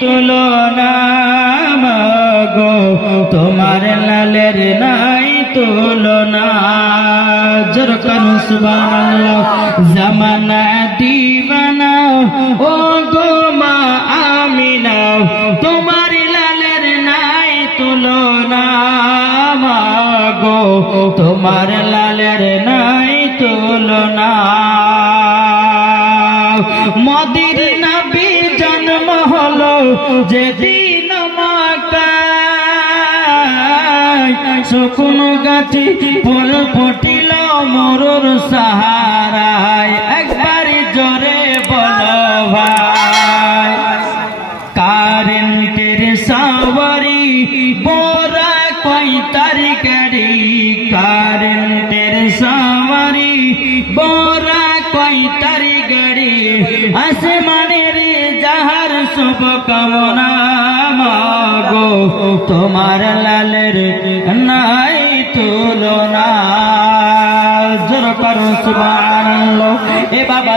তুলনা মাগো তোমার লালের নাই তুলনা। জোর করুন সুবহানাল্লাহ। জামানা দিবানা ও গো মা আমিনা তোমার লালের নাই তুলনা মাগো তোমার লালের নাই তুলনা। মদির নবী জন্ম হলো যেদিন মক্কায় শুকনো গাছে ফুল ফুটিল মরুর সাহারায়। একবারই জোরে বলো ভাই। কারেন্টের সাওয়ারি বোরা কই তারি গাড়ি কারেন্টের সাওয়ারি বোরা কই তারি গাড়ি আসমানের যাহার শুভ কামনা মাগো তোমার লালের নাই তুলনা। জোর করো সুবহানাল্লাহ। এ বাবা